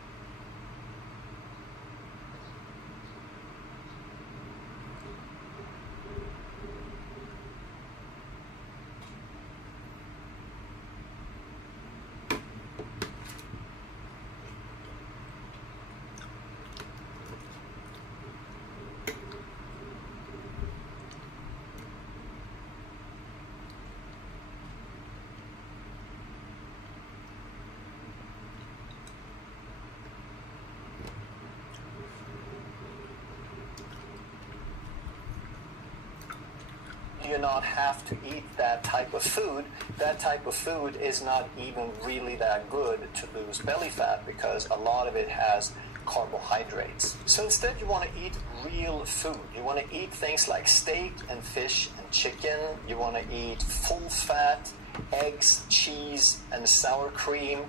you not have to eat that type of food. That type of food is not even really that good to lose belly fat, because a lot of it has carbohydrates. So instead you want to eat real food. You want to eat things like steak and fish and chicken. You want to eat full fat eggs, cheese, and sour cream.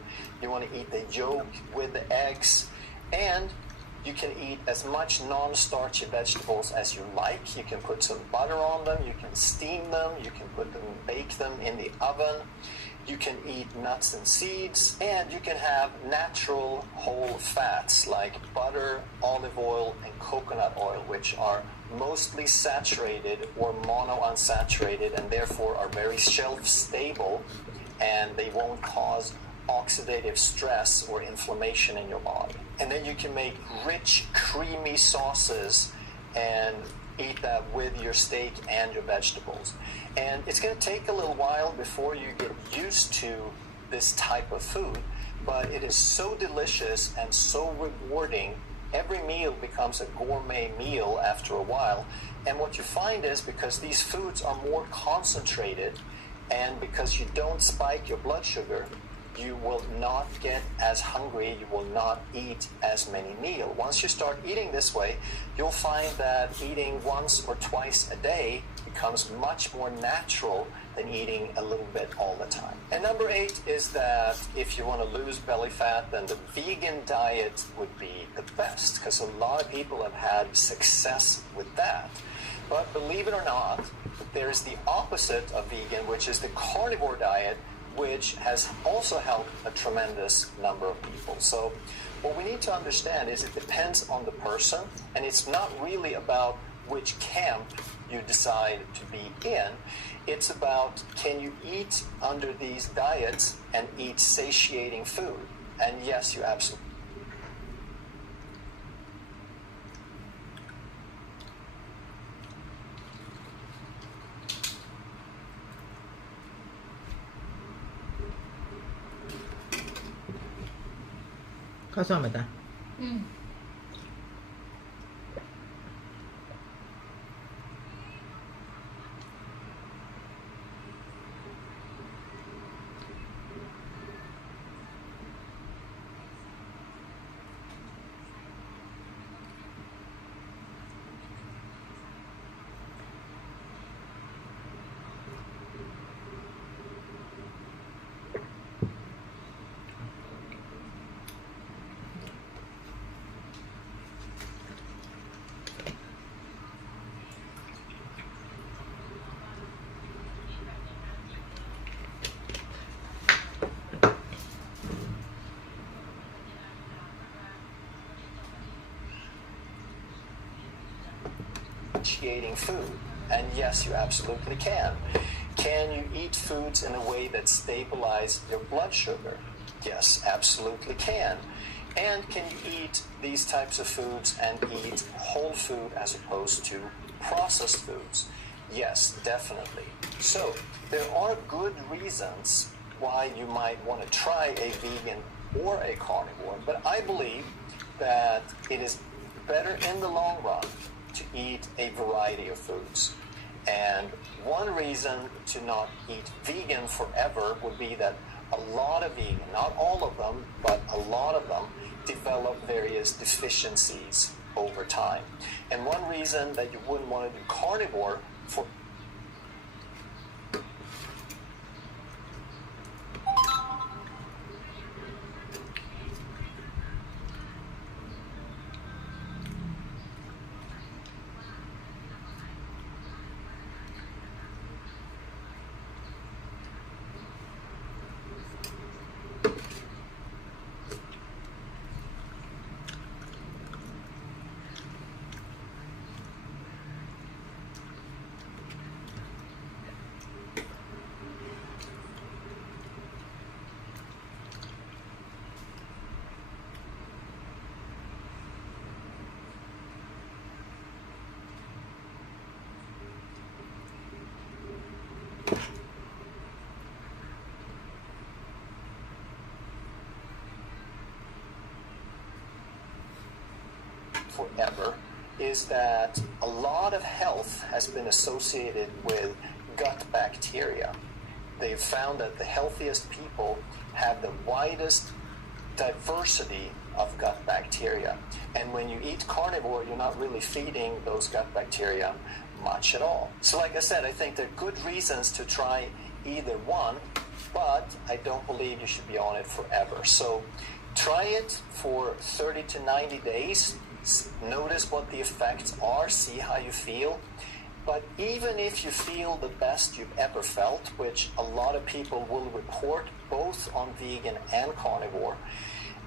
You want to eat the yolk with the eggs. And you can eat as much non-starchy vegetables as you like. You can put some butter on them. You can steam them. You can put them, bake them in the oven. You can eat nuts and seeds. And you can have natural whole fats like butter, olive oil, and coconut oil, which are mostly saturated or monounsaturated, and therefore are very shelf-stable, and they won't cause oxidative stress or inflammation in your body. And then you can make rich, creamy sauces and eat that with your steak and your vegetables. And it's going to take a little while before you get used to this type of food, but it is so delicious and so rewarding. Every meal becomes a gourmet meal after a while. And what you find is, because these foods are more concentrated and because you don't spike your blood sugar, you will not get as hungry, you will not eat as many meals. Once you start eating this way, you'll find that eating once or twice a day becomes much more natural than eating a little bit all the time. And number 8 is that if you want to lose belly fat, then the vegan diet would be the best, because a lot of people have had success with that. But believe it or not, there's the opposite of vegan, which is the carnivore diet, which has also helped a tremendous number of people. So what we need to understand is it depends on the person, and it's not really about which camp you decide to be in. It's about, can you eat under these diets and eat satiating food? And yes, you absolutely. Kasama ta? Satiating food. And yes, you absolutely can. Can you eat foods in a way that stabilize your blood sugar? Yes, absolutely can. And can you eat these types of foods and eat whole food as opposed to processed foods? Yes, definitely. So there are good reasons why you might want to try a vegan or a carnivore, but I believe that it is better in the long run to eat a variety of foods. And one reason to not eat vegan forever would be that a lot of vegan, not all of them, but a lot of them, develop various deficiencies over time. And one reason that you wouldn't want to do carnivore for forever is that a lot of health has been associated with gut bacteria. They've found that the healthiest people have the widest diversity of gut bacteria. And when you eat carnivore, you're not really feeding those gut bacteria much at all. So like I said, I think there are good reasons to try either one, but I don't believe you should be on it forever. So try it for 30 to 90 days. Notice what the effects are, see how you feel. But even if you feel the best you've ever felt, which a lot of people will report both on vegan and carnivore,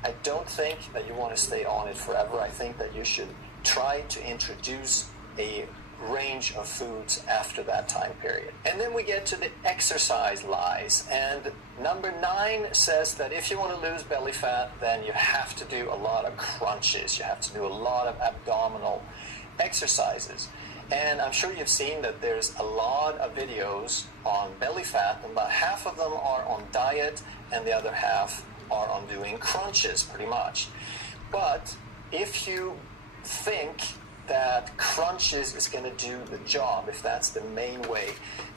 I don't think that you want to stay on it forever. I think that you should try to introduce a range of foods after that time period. And then we get to the exercise lies. And number 9 says that if you want to lose belly fat, then you have to do a lot of crunches. You have to do a lot of abdominal exercises. And I'm sure you've seen that there's a lot of videos on belly fat, and about half of them are on diet and the other half are on doing crunches pretty much. But if you think that crunches is going to do the job, if that's the main way,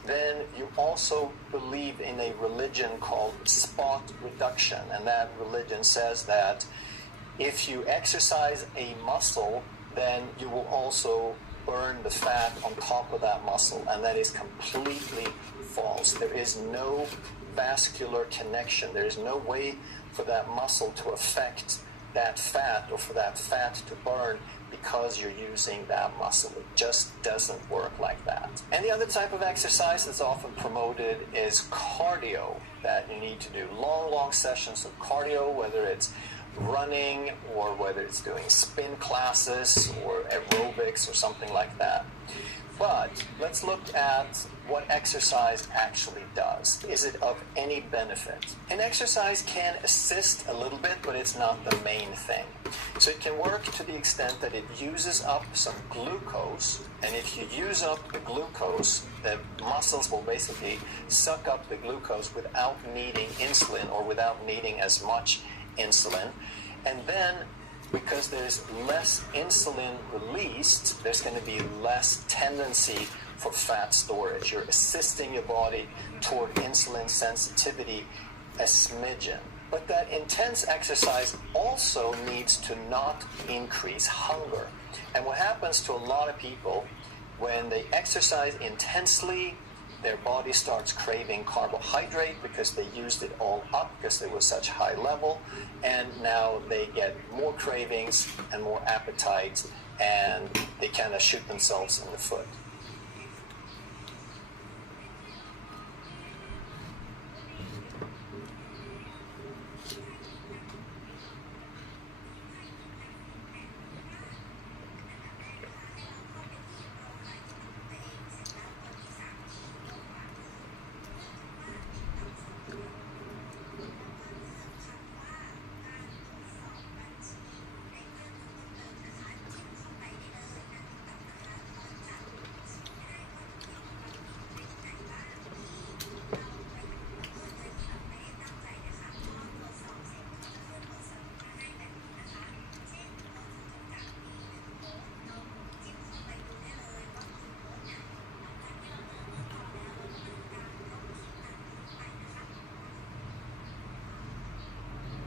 then you also believe in a religion called spot reduction. And that religion says that if you exercise a muscle, then you will also burn the fat on top of that muscle. And that is completely false. There is no vascular connection. There is no way for that muscle to affect that fat or for that fat to burn because you're using that muscle. It just doesn't work like that. And the other type of exercise that's often promoted is cardio, that you need to do long sessions of cardio, whether it's running or whether it's doing spin classes or aerobics or something like that. But let's look at what exercise actually does. Is it of any benefit? And exercise can assist a little bit, but it's not the main thing. So it can work to the extent that it uses up some glucose, and if you use up the glucose, the muscles will basically suck up the glucose without needing insulin or without needing as much insulin. And then because there's less insulin released, there's going to be less tendency for fat storage. You're assisting your body toward insulin sensitivity a smidgen. But that intense exercise also needs to not increase hunger. And what happens to a lot of people when they exercise intensely, their body starts craving carbohydrate because they used it all up because it was such high level, and now they get more cravings and more appetite, and they kind of shoot themselves in the foot.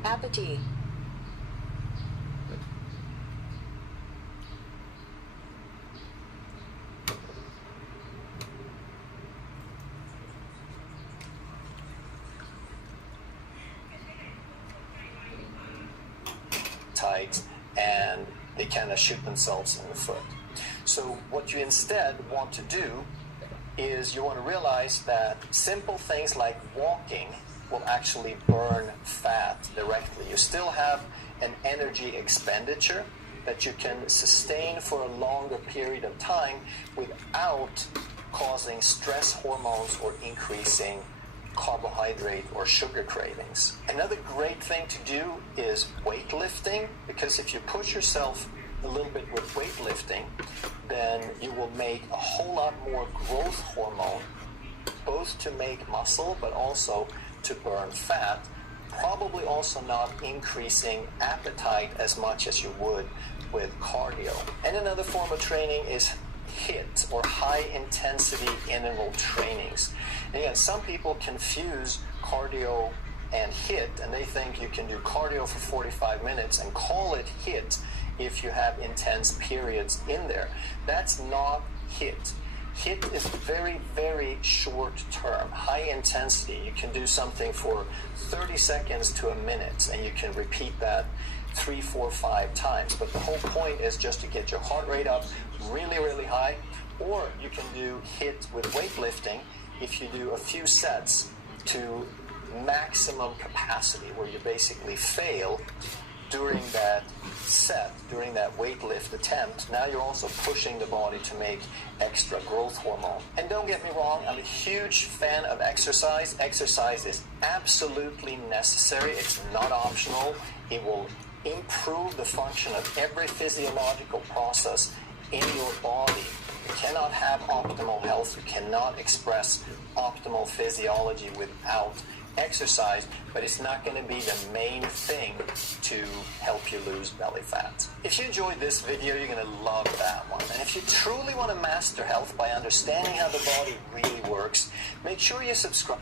Apathy. Tight, and they kind of shoot themselves in the foot. So what you instead want to do is you want to realize that simple things like walking will actually burn fat directly. You still have an energy expenditure that you can sustain for a longer period of time without causing stress hormones or increasing carbohydrate or sugar cravings. Another great thing to do is weightlifting, because if you push yourself a little bit with weightlifting, then you will make a whole lot more growth hormone, both to make muscle but also to burn fat, probably also not increasing appetite as much as you would with cardio. And another form of training is HIIT, or high intensity interval trainings. And again, some people confuse cardio and HIIT, and they think you can do cardio for 45 minutes and call it HIIT if you have intense periods in there. That's not HIIT. HIIT is very, very short term, high intensity. You can do something for 30 seconds to a minute, and you can repeat that 3, 4, 5 times. But the whole point is just to get your heart rate up really, really high. Or you can do HIIT with weightlifting if you do a few sets to maximum capacity, where you basically fail during that set, during that weight lift attempt. Now you're also pushing the body to make extra growth hormone. And don't get me wrong, I'm a huge fan of exercise. Exercise is absolutely necessary. It's not optional. It will improve the function of every physiological process in your body. You cannot have optimal health. You cannot express optimal physiology without exercise, but it's not going to be the main thing to help you lose belly fat. If you enjoyed this video, you're going to love that one. And if you truly want to master health by understanding how the body really works, make sure you subscribe.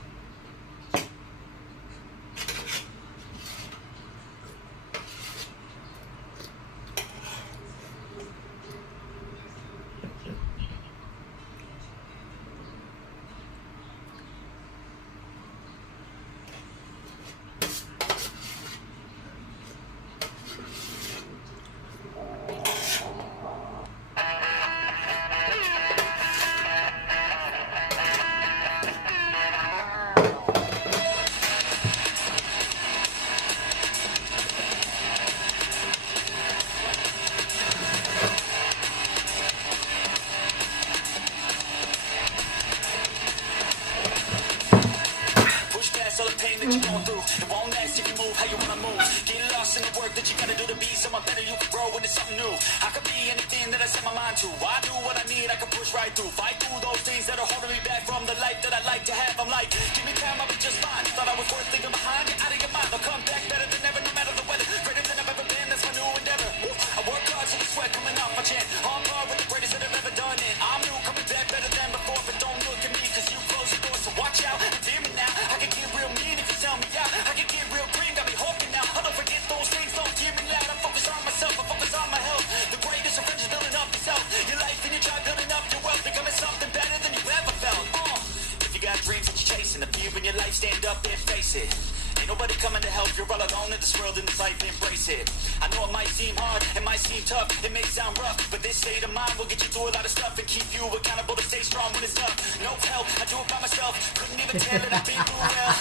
Stand up and face it. Ain't nobody coming to help. You're all alone in this world, in this life, embrace it. I know it might seem hard, it might seem tough, it may sound rough, but this state of mind will get you through a lot of stuff and keep you accountable to stay strong when it's tough. No help, I do it by myself. Couldn't even tell that I've been through hell.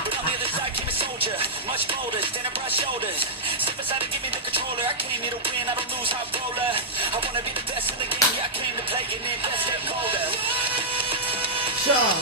But on the other side came a soldier, much bolder, standing broad shoulders. Step aside and give me the controller. I came here to win, I don't lose, high roller. I wanna be the best in the game, yeah, I came to play and invest in colder. Sure.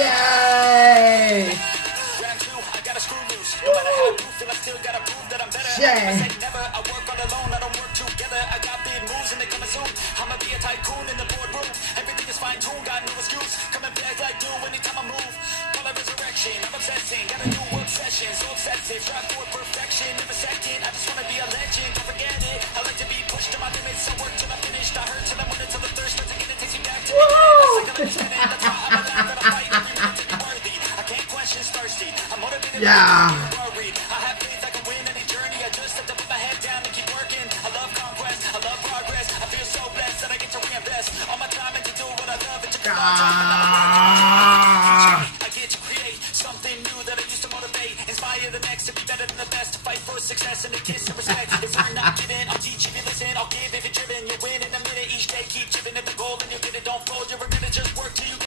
Yay! Round two, I gotta screw loose. No matter how you feel, I still gotta prove that I'm better. Yeah. I say never, I work all alone, I don't work together. I got big moves and they coming soon. I'ma be a type coon in the boardroom. Everything is fine tuned, got no excuse. Coming back like do anytime I move. Call it resurrection, I'm obsessing. Got a new obsession, so obsessive. Strive for perfection, never second. I just wanna be a legend, don't forget it. I like to be pushed to my limits. I work till I'm finished. I hurt till I'm winning, till the thirst starts again. It takes me back to the beginning. That's why I'm alive, that I fight every minute to be worthy. I can't question thirsty. I'm motivated. Yeah. Worried. I have faith I can win any journey. I just have to put my head down and keep working. I love conquest. I love progress. I feel so blessed that I get to reinvest all my time into do what I love. It took a long time, but now I get to create something new that I used to motivate. Inspire the next to be better than the best. To fight for success and to kiss and respect. If we're not giving, I'll teach if you listen. I'll give if you're driven. You'll win in a minute. Each day keep chipping it.